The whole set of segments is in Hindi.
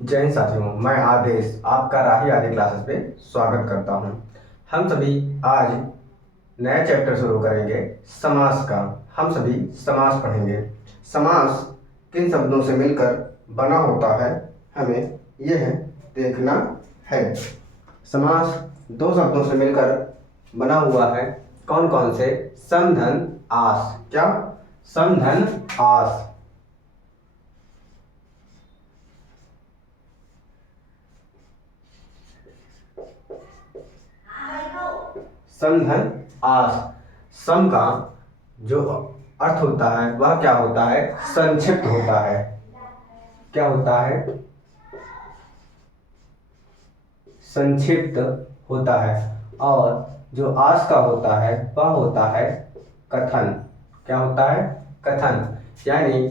जय हिंद साथियों, मैं आदेश आपका राही आदि क्लासेस पे स्वागत करता हूं। हम सभी आज नया चैप्टर शुरू करेंगे समास का। हम सभी समास पढ़ेंगे। समास किन शब्दों से मिलकर बना होता है, हमें यह देखना है। समास दो शब्दों से मिलकर बना हुआ है। कौन कौन से? सम धन आस। क्या? सम धन आस। सम धन आस। सम का जो अर्थ होता है वह क्या होता है? संक्षिप्त होता है। क्या होता है? संक्षिप्त होता है। और जो आस का होता है वह होता है कथन। क्या होता है? कथन। यानी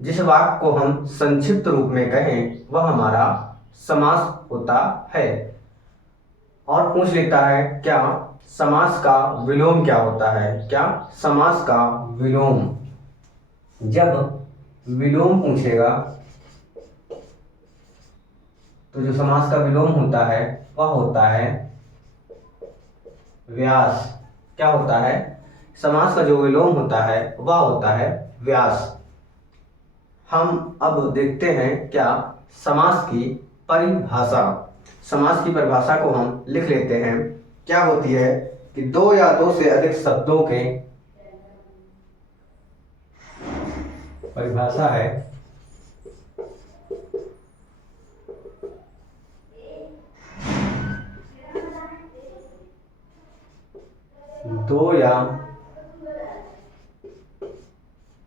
जिस वाक्य को हम संक्षिप्त रूप में कहें वह हमारा समास होता है। और पूछ लेता है क्या समास का विलोम क्या होता है? क्या? समास का विलोम। जब विलोम पूछेगा तो जो समास का विलोम होता है वह होता है व्यास। क्या होता है? समास का जो विलोम होता है वह होता है व्यास। हम अब देखते हैं क्या समास की परिभाषा। समास की परिभाषा को हम लिख लेते हैं। क्या होती है कि दो या दो से अधिक शब्दों के परिभाषा है दो या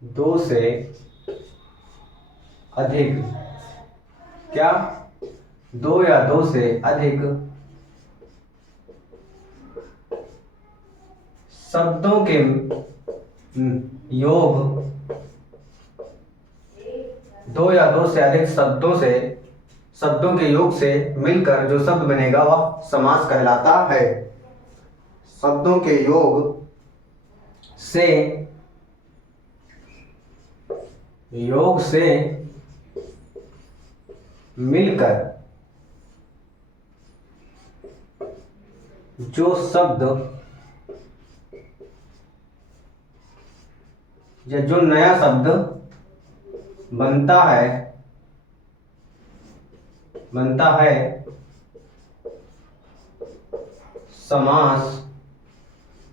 दो से अधिक। क्या? दो या दो से अधिक शब्दों के योग। दो या दो से अधिक शब्दों के योग से मिलकर जो शब्द बनेगा वह समास कहलाता है। शब्दों के योग से मिलकर जो शब्द या जो नया शब्द बनता है समास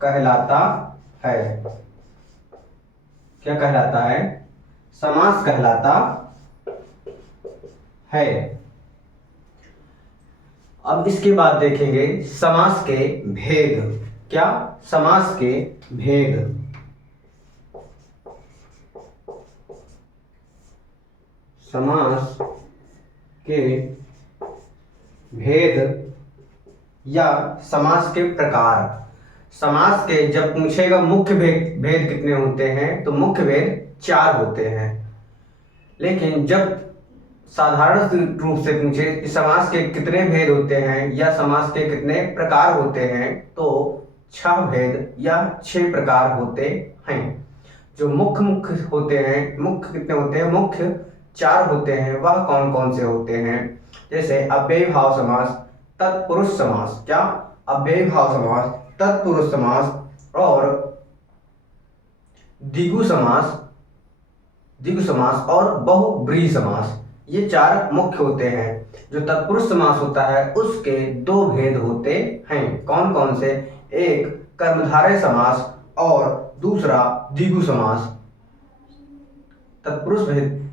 कहलाता है। क्या कहलाता है? समास कहलाता है। अब इसके बाद देखेंगे समास के भेद। क्या? समास के भेद। समास के भेद या समास के प्रकार। समास के जब पूछेगा मुख्य भेद कितने होते हैं, तो मुख्य भेद 4 होते हैं। लेकिन जब साधारण रूप से पूछे कि समास के कितने भेद होते हैं या समास के कितने प्रकार होते हैं, तो 6 भेद या 6 प्रकार होते हैं। जो मुख्य होते हैं, मुख्य कितने होते हैं? मुख्य 4 होते हैं। वह कौन कौन से होते हैं? जैसे अव्ययी भाव समास, तत्पुरुष समास। क्या? अव्ययी भाव समास, तत्पुरुष समास और द्विगु समास और बहुब्रीहि समास। ये 4 मुख्य होते हैं। जो तत्पुरुष समास होता है उसके 2 भेद होते हैं। कौन कौन से? एक कर्मधारय समास और दूसरा द्विगु समास। तत्पुरुष भेद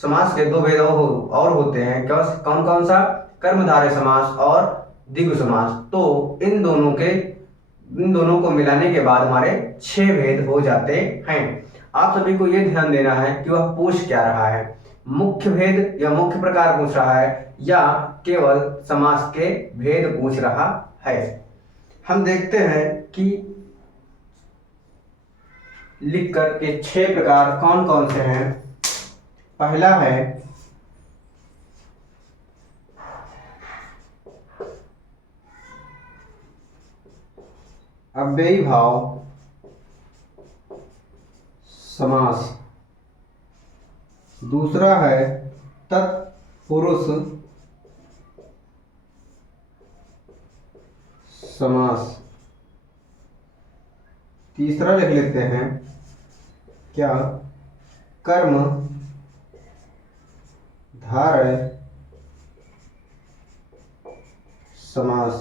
समास के 2 भेद और होते हैं। कौन कौन सा? कर्मधारय समास और द्विगु समास। तो इन दोनों को मिलाने के बाद हमारे 6 भेद हो जाते हैं। आप सभी को यह ध्यान देना है कि वह पूछ क्या रहा है, मुख्य भेद या मुख्य प्रकार पूछ रहा है या केवल समास के भेद पूछ रहा है। हम देखते हैं कि लिख करके 6 प्रकार कौन कौन से हैं। पहला है अव्ययी भाव समास, दूसरा है पुरुष समास। तीसरा लिख लेते हैं क्या, कर्म धारय समास।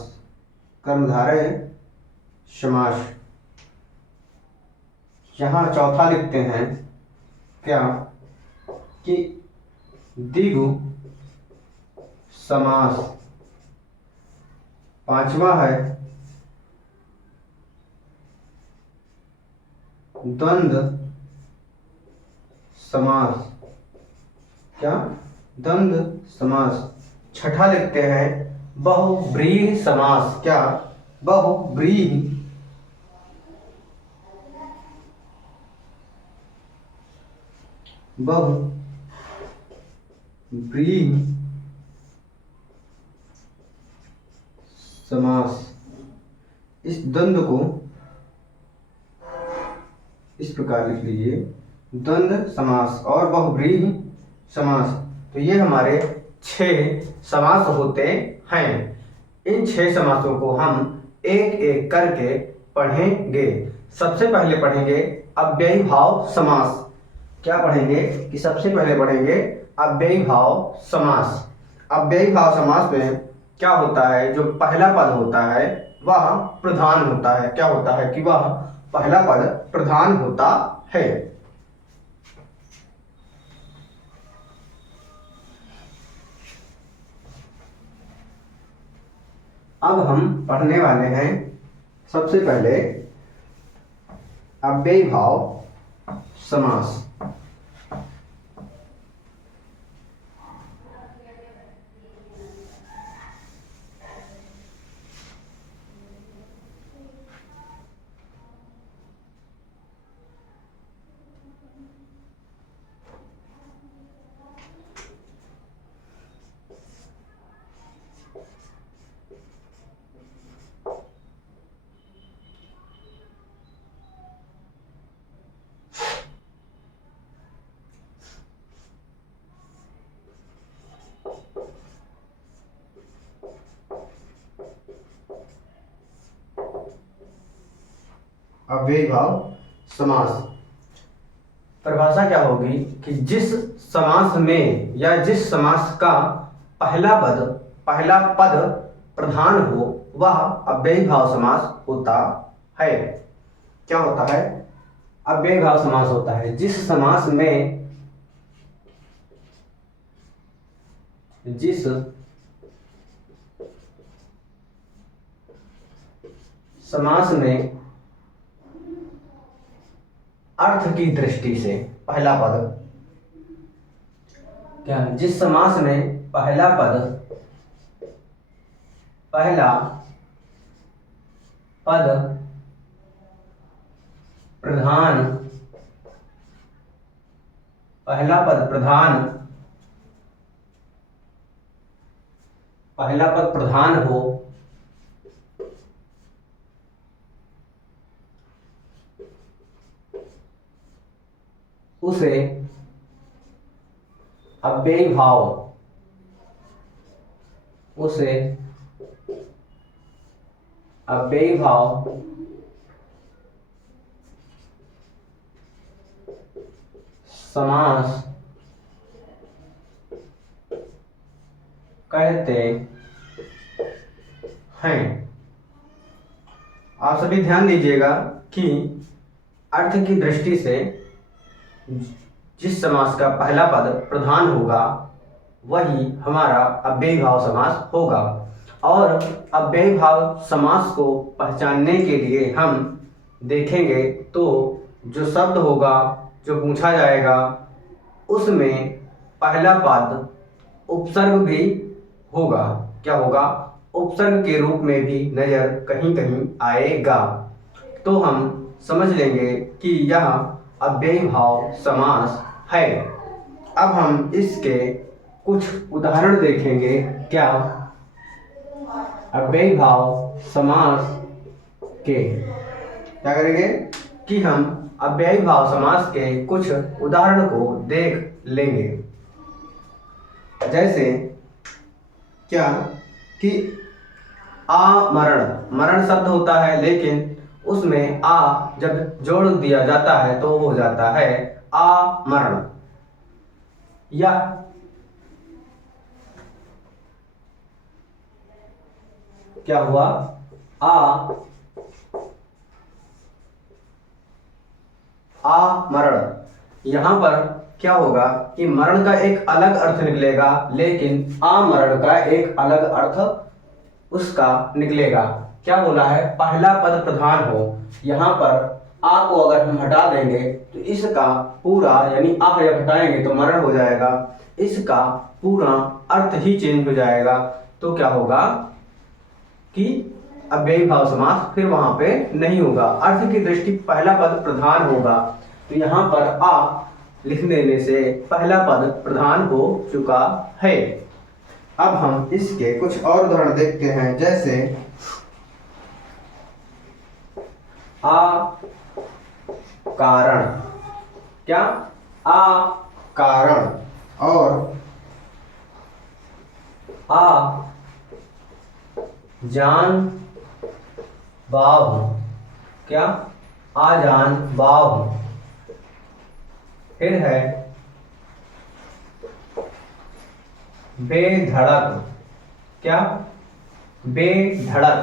कर्मधारय समास। यहाँ चौथा लिखते हैं क्या कि द्विगु समास। पांचवा है द्वंद्व समास। क्या, द्वंद्व समास। छठा लिखते हैं बहुव्रीहि समास। क्या, बहुव्रीहि समास। इस द्वंद्व को इस प्रकार लिख लीजिए, द्वंद्व समास और बहुव्रीहि समास। तो ये हमारे 6 समास होते हैं। इन 6 समासों को हम एक एक करके पढ़ेंगे। सबसे पहले पढ़ेंगे अव्ययीभाव समास। क्या पढ़ेंगे कि सबसे पहले पढ़ेंगे अव्ययीभाव समास। अव्ययीभाव समास में क्या होता है, जो पहला पद होता है वह प्रधान होता है। क्या होता है कि वह पहला पद प्रधान होता है। अब हम पढ़ने वाले हैं सबसे पहले अव्ययीभाव समास। अव्ययीभाव समास परिभाषा क्या होगी कि जिस समास में या जिस समास का पहला पद प्रधान हो वह अव्ययीभाव समास होता है। क्या होता है, अव्ययीभाव समास होता है। जिस समास में अर्थ की दृष्टि से पहला पद, क्या, जिस समास में पहला पद प्रधान हो उसे अव्ययीभाव समास कहते हैं। आप सभी ध्यान दीजिएगा कि अर्थ की दृष्टि से जिस समास का पहला पद प्रधान होगा वही हमारा अव्ययीभाव समास होगा। और अव्ययीभाव समास को पहचानने के लिए हम देखेंगे तो जो शब्द होगा, जो पूछा जाएगा, उसमें पहला पद उपसर्ग भी होगा। क्या होगा, उपसर्ग के रूप में भी नजर कहीं कहीं आएगा। तो हम समझ लेंगे कि यह अव्ययीभाव समास है। अब हम इसके कुछ उदाहरण देखेंगे। क्या, अव्ययीभाव समास के क्या करेंगे कि हम अव्ययीभाव समास के कुछ उदाहरण को देख लेंगे। जैसे क्या कि आमरण, मरण शब्द होता है लेकिन उसमें आ जब जोड़ दिया जाता है तो हो जाता है आमरण। या क्या हुआ, आमरण। यहां पर क्या होगा कि मरण का एक अलग अर्थ निकलेगा लेकिन आमरण का एक अलग अर्थ उसका निकलेगा। क्या बोला है, पहला पद प्रधान हो। यहाँ पर आ को अगर हम हटा देंगे तो इसका पूरा यानी आ जब हटाएंगे तो मरण हो जाएगा, इसका पूरा अर्थ ही चेंज हो जाएगा। तो क्या होगा कि अव्ययी भाव समास फिर वहां पे नहीं होगा, अर्थ की दृष्टि पहला पद प्रधान होगा। तो यहाँ पर आ लिख देने से पहला पद प्रधान हो चुका है। अब हम इसके कुछ और उदाहरण देखते हैं। जैसे आ कारण, क्या आ कारण और आ जान बाहु, क्या आ जान बाहु। फिर है बेधड़क, क्या बेधड़क।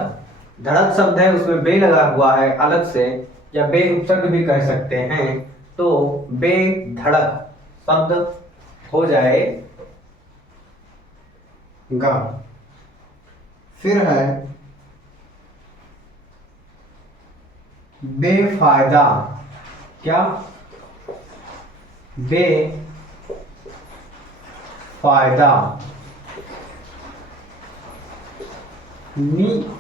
धड़क शब्द है उसमें बे लगा हुआ है अलग से, या बे उपसर्ग भी कह सकते हैं। तो बेधड़क शब्द हो जाएगा। फिर है बेफायदा, क्या बेफायदा। निधड़क।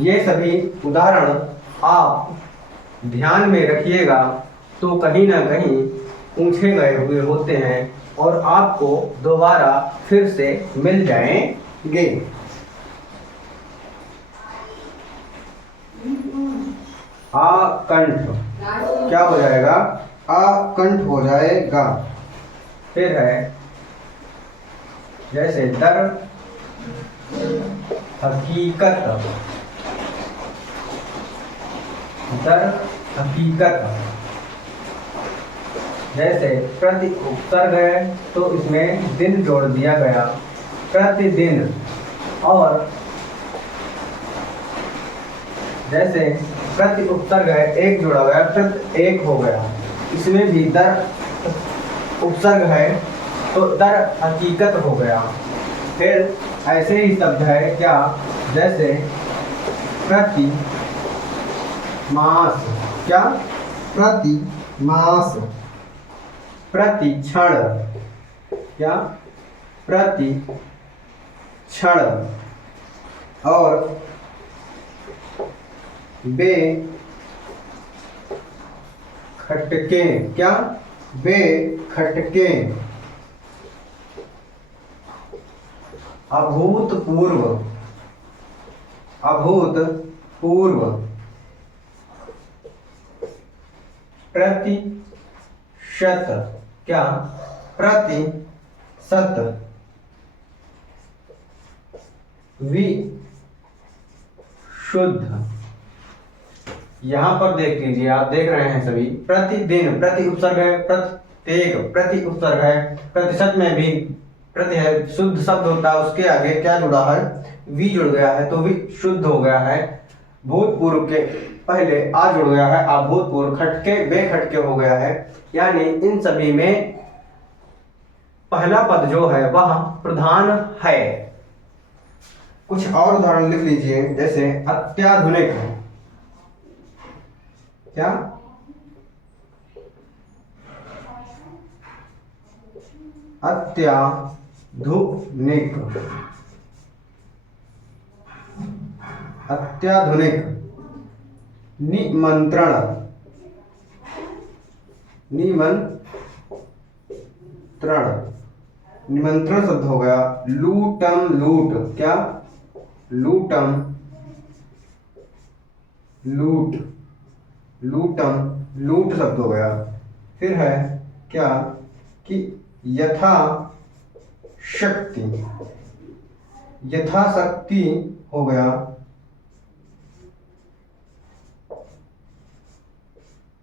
ये सभी उदाहरण आप ध्यान में रखिएगा तो कहीं ना कहीं पूछे गए हुए होते हैं और आपको दोबारा फिर से मिल जाएंगे। आकंठ, क्या हो जाएगा, आकंठ हो जाएगा। फिर है जैसे दर हकीकत, दर हकीकत। जैसे प्रति उपसर्ग है तो इसमें दिन जोड़ दिया गया, प्रतिदिन। और जैसे प्रति उपसर्ग है एक जोड़ा गया, प्रति एक हो गया, इसमें भी दर उपसर्ग है तो दर हकीकत हो गया। फिर ऐसे ही शब्द है क्या, जैसे प्रति मास, क्या प्रति मास। प्रति क्षण, क्या प्रति क्षण। और बे खटके, क्या बे खटके। अभूतपूर्व, अभूतपूर्व। प्रतिशत, क्या प्रतिशत। विशुद्ध। यहां पर देख लीजिए, आप देख रहे हैं सभी प्रतिदिन, प्रति उपसर्ग है, प्रत्येक प्रति उपसर्ग है, प्रतिशत में भी प्रति है, शुद्ध शब्द होता है उसके आगे क्या जुड़ा है, वी जुड़ गया है तो वी शुद्ध हो गया है। भूतपूर्व के पहले आ जुड़ गया है, अभूतपूर्व। खटके बे खटके हो गया है। यानी इन सभी में पहला पद जो है वह प्रधान है। कुछ और उदाहरण लिख लीजिए। जैसे अत्याधुनिक, क्या अत्याधुनिक, अत्याधुनिक। निमंत्रण, निमंत्रण। निमंत्रण शब्द हो गया। लूटम लूट, क्या लूटम लूट। लूटम लूट शब्द हो गया। फिर है क्या कि यथा शक्ति, यथाशक्ति हो गया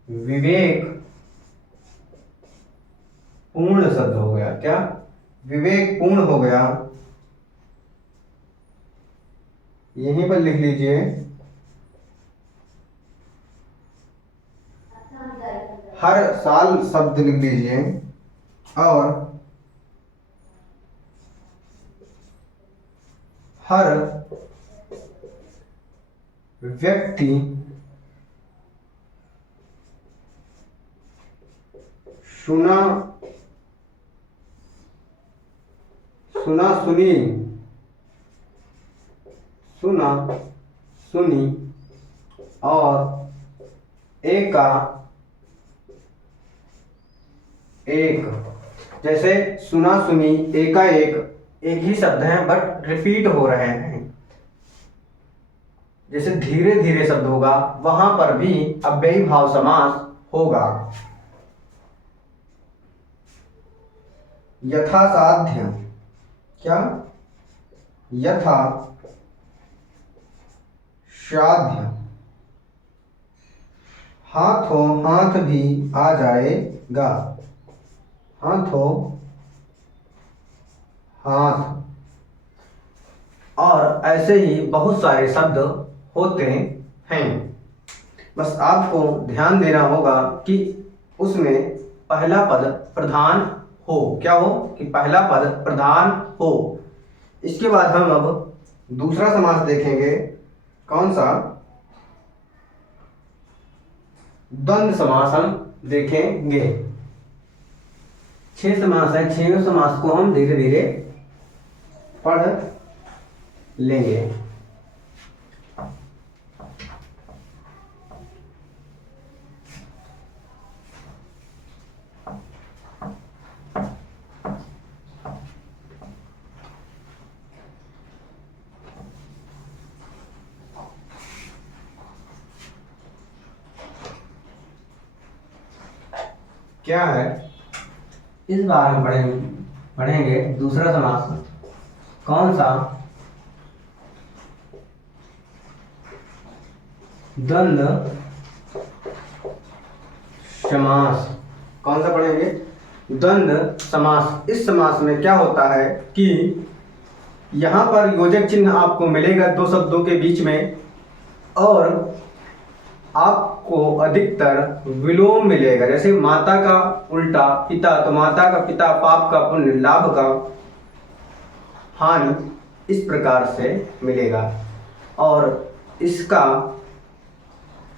विवेक पूर्ण शब्द हो गया। क्या? विवेक पूर्ण हो गया। यहीं पर लिख लीजिए, हर साल शब्द लिख लीजिए। और हर व्यक्ति सुना सुनी और एका एक। जैसे सुना सुनी एकाएक एक ही शब्द हैं बट रिपीट हो रहे हैं। जैसे धीरे धीरे शब्द होगा वहां पर भी अव्ययी भाव समास होगा। यथासाध्य, क्या? यथा साध्य, हाथों हाथ भी आ जाएगा। हाथों हाथ। और ऐसे ही बहुत सारे शब्द होते हैं। बस आपको ध्यान देना होगा कि उसमें पहला पद प्रधान हो। क्या हो? कि पहला पद प्रधान हो। इसके बाद हम अब दूसरा समास देखेंगे। कौन सा? द्वंद्व समास हम देखेंगे। 6 समास है। 6 समास को हम धीरे धीरे पढ़ लेंगे। क्या है? इस बार हम पढ़ेंगे दूसरा समास। कौन सा? द्वंद्व समास। कौन सा पढ़ेंगे? द्वंद्व समास। इस समास में क्या होता है कि यहाँ पर योजक चिन्ह आपको मिलेगा 2 शब्दों के बीच में, और आपको अधिकतर विलोम मिलेगा। जैसे माता का उल्टा पिता, तो माता का पिता, पाप का पुण्य, लाभ का हानि, इस प्रकार से मिलेगा। और इसका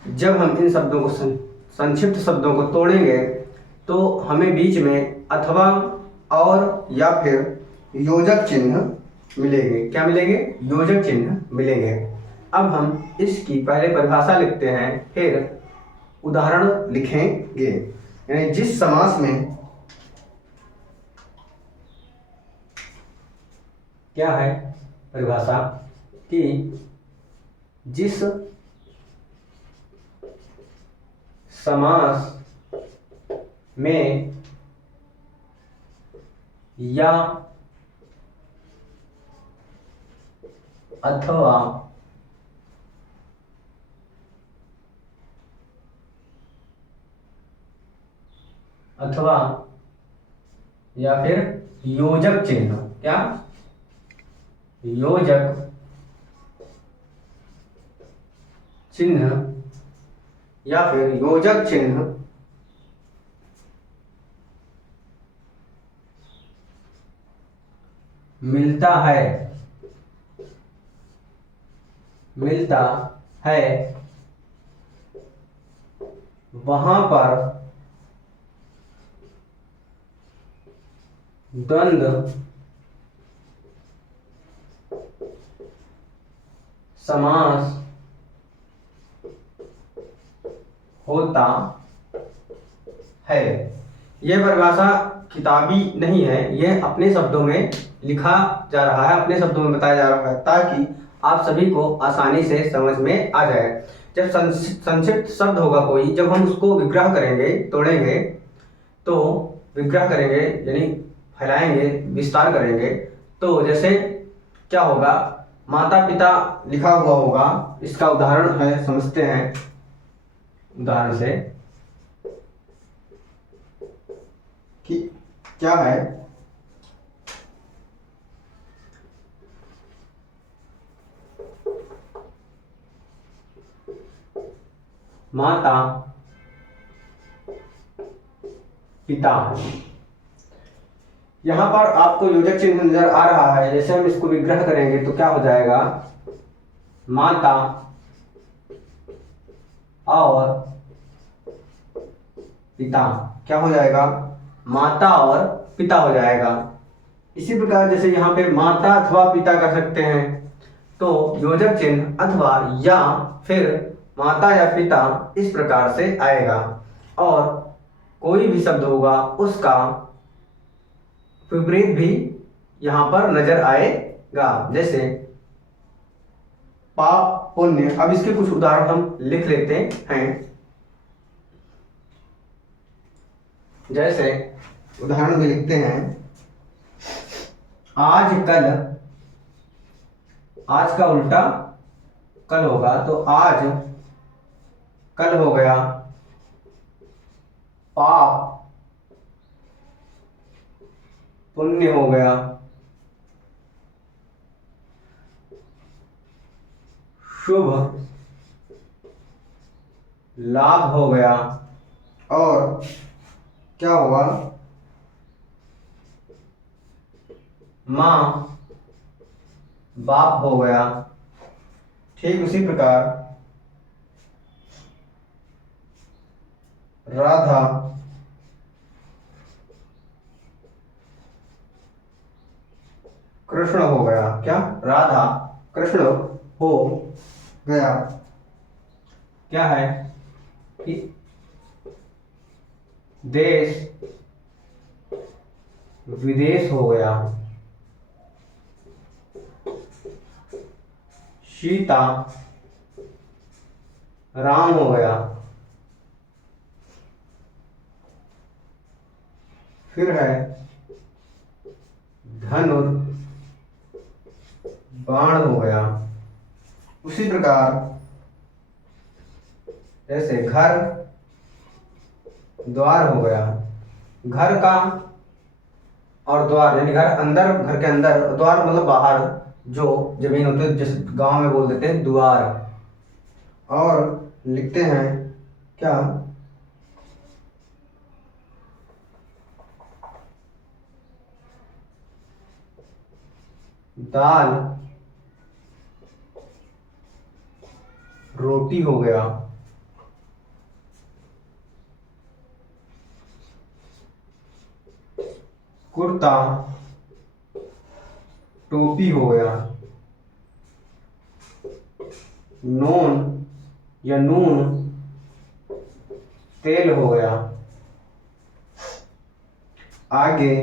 जब हम इन शब्दों को संक्षिप्त शब्दों को तोड़ेंगे तो हमें बीच में अथवा और या फिर योजक चिन्ह मिलेंगे। क्या मिलेंगे? योजक चिन्ह मिलेंगे। अब हम इसकी पहले परिभाषा लिखते हैं, फिर उदाहरण लिखेंगे। यानी जिस समास में क्या है परिभाषा कि जिस समास में या अथवा या फिर योजक चिन्ह, क्या? योजक चिन्ह या फिर योजक चिन्ह मिलता है वहां पर द्वंद्व समास होता है। यह परिभाषा किताबी नहीं है, यह अपने शब्दों में लिखा जा रहा है, अपने शब्दों में बताया जा रहा है, ताकि आप सभी को आसानी से समझ में आ जाए। जब संक्षिप्त शब्द होगा कोई, जब हम उसको विग्रह करेंगे, तोड़ेंगे, तो विग्रह करेंगे यानी फैलाएंगे, विस्तार करेंगे, तो जैसे क्या होगा, माता पिता लिखा हुआ होगा, इसका उदाहरण है, समझते हैं उदाहरण से कि क्या है। माता पिता, यहां पर आपको योजक चिन्ह नजर आ रहा है। जैसे हम इसको विग्रह करेंगे तो क्या हो जाएगा, माता और पिता, क्या हो जाएगा, माता और पिता हो जाएगा। इसी प्रकार जैसे यहाँ पे माता अथवा पिता कर सकते हैं, तो योजक चिन्ह अथवा या फिर माता या पिता इस प्रकार से आएगा। और कोई भी शब्द होगा उसका विपरीत भी यहां पर नजर आएगा, जैसे पाप पुण्य। अब इसके कुछ उदाहरण हम लिख लेते हैं। जैसे उदाहरण में लिखते हैं, आज कल, आज का उल्टा कल होगा, तो आज कल हो गया पाप पुण्य हो गया, शुभ लाभ हो गया, और क्या हुआ, मां बाप हो गया। ठीक उसी प्रकार राधा कृष्ण हो गया। क्या, राधा कृष्ण हो गया। क्या है कि देश विदेश हो गया, सीता राम हो गया। फिर है धनुर बाण हो गया। उसी प्रकार जैसे घर द्वार हो गया, घर का और द्वार यानी घर अंदर, घर के अंदर, द्वार मतलब बाहर जो जमीन होती है, जिस गांव में बोल देते हैं द्वार। और लिखते हैं क्या, दाल रोटी हो गया। कुर्ता टोपी हो गया। नून या नून तेल हो गया। आगे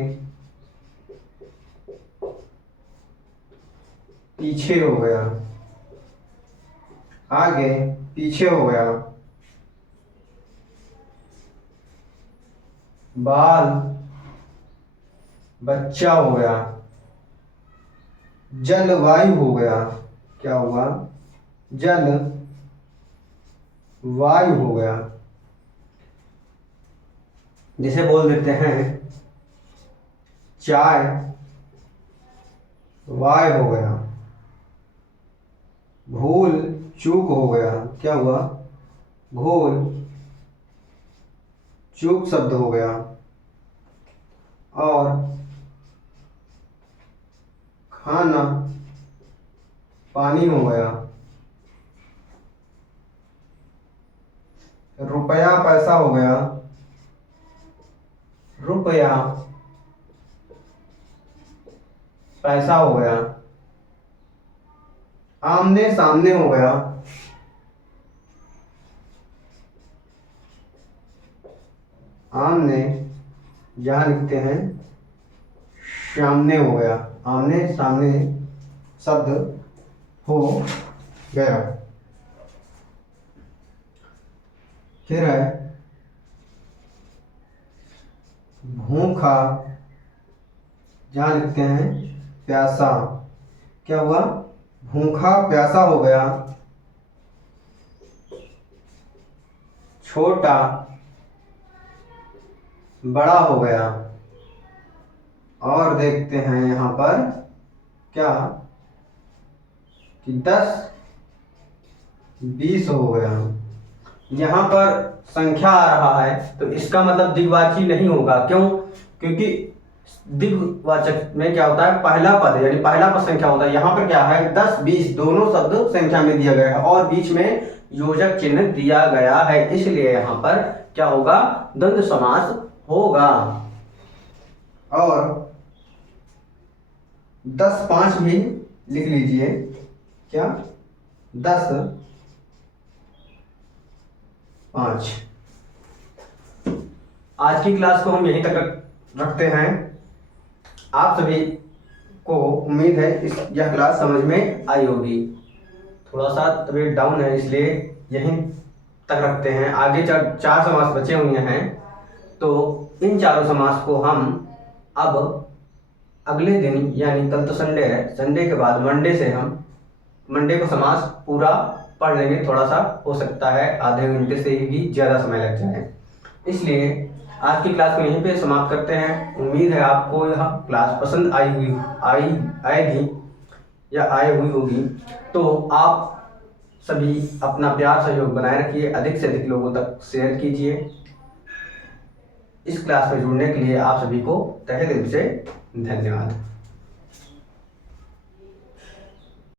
पीछे हो गया, आगे पीछे हो गया। बाल बच्चा हो गया। जलवायु हो गया। क्या हुआ, जल वायु हो गया। जिसे बोल देते हैं चाय वाय हो गया। भूल चूक हो गया। क्या हुआ, भूल चूक शब्द हो गया। और खाना पानी हो गया। रुपया पैसा हो गया। रुपया पैसा हो गया। आमने सामने हो गया। आमने यहां लिखते हैं सामने हो गया, आमने सामने शब्द हो गया। फिर है भूख भूखा, जहाँ लिखते हैं प्यासा, क्या हुआ, भूखा प्यासा हो गया। छोटा बड़ा हो गया। और देखते हैं यहाँ पर क्या कि 10 20 हो गया। यहाँ पर संख्या आ रहा है तो इसका मतलब द्विवाची नहीं होगा। क्यों? क्योंकि द्विवाचक में क्या होता है, पहला पद यानी पहला पद संख्या होता है। यहाँ पर क्या है, 10 20 दोनों शब्द संख्या में दिया गया है और बीच में योजक चिन्ह दिया गया है, इसलिए यहाँ पर क्या होगा, द्वंद्व समास होगा। और 10 5 भी लिख लीजिए, क्या 10 5। आज की क्लास को हम यहीं तक रखते हैं। आप सभी को उम्मीद है यह क्लास समझ में आई होगी। थोड़ा सा तबीयत डाउन है इसलिए यहीं तक रखते हैं। आगे 4 समास बचे हुए हैं तो इन चारों समास को हम अब अगले दिन, यानी कल तो संडे है, संडे के बाद मंडे से हम मंडे को समास पूरा पढ़ लेंगे। थोड़ा सा हो सकता है आधे घंटे से भी ज़्यादा समय लग जाए, इसलिए आज की क्लास को यहीं पे समाप्त करते हैं। उम्मीद है आपको यह क्लास पसंद आएगी या आई हुई होगी। तो आप सभी अपना प्यार सहयोग बनाए रखिए, अधिक से अधिक लोगों तक शेयर कीजिए। इस क्लास में जुड़ने के लिए आप सभी को तहे दिल से धन्यवाद।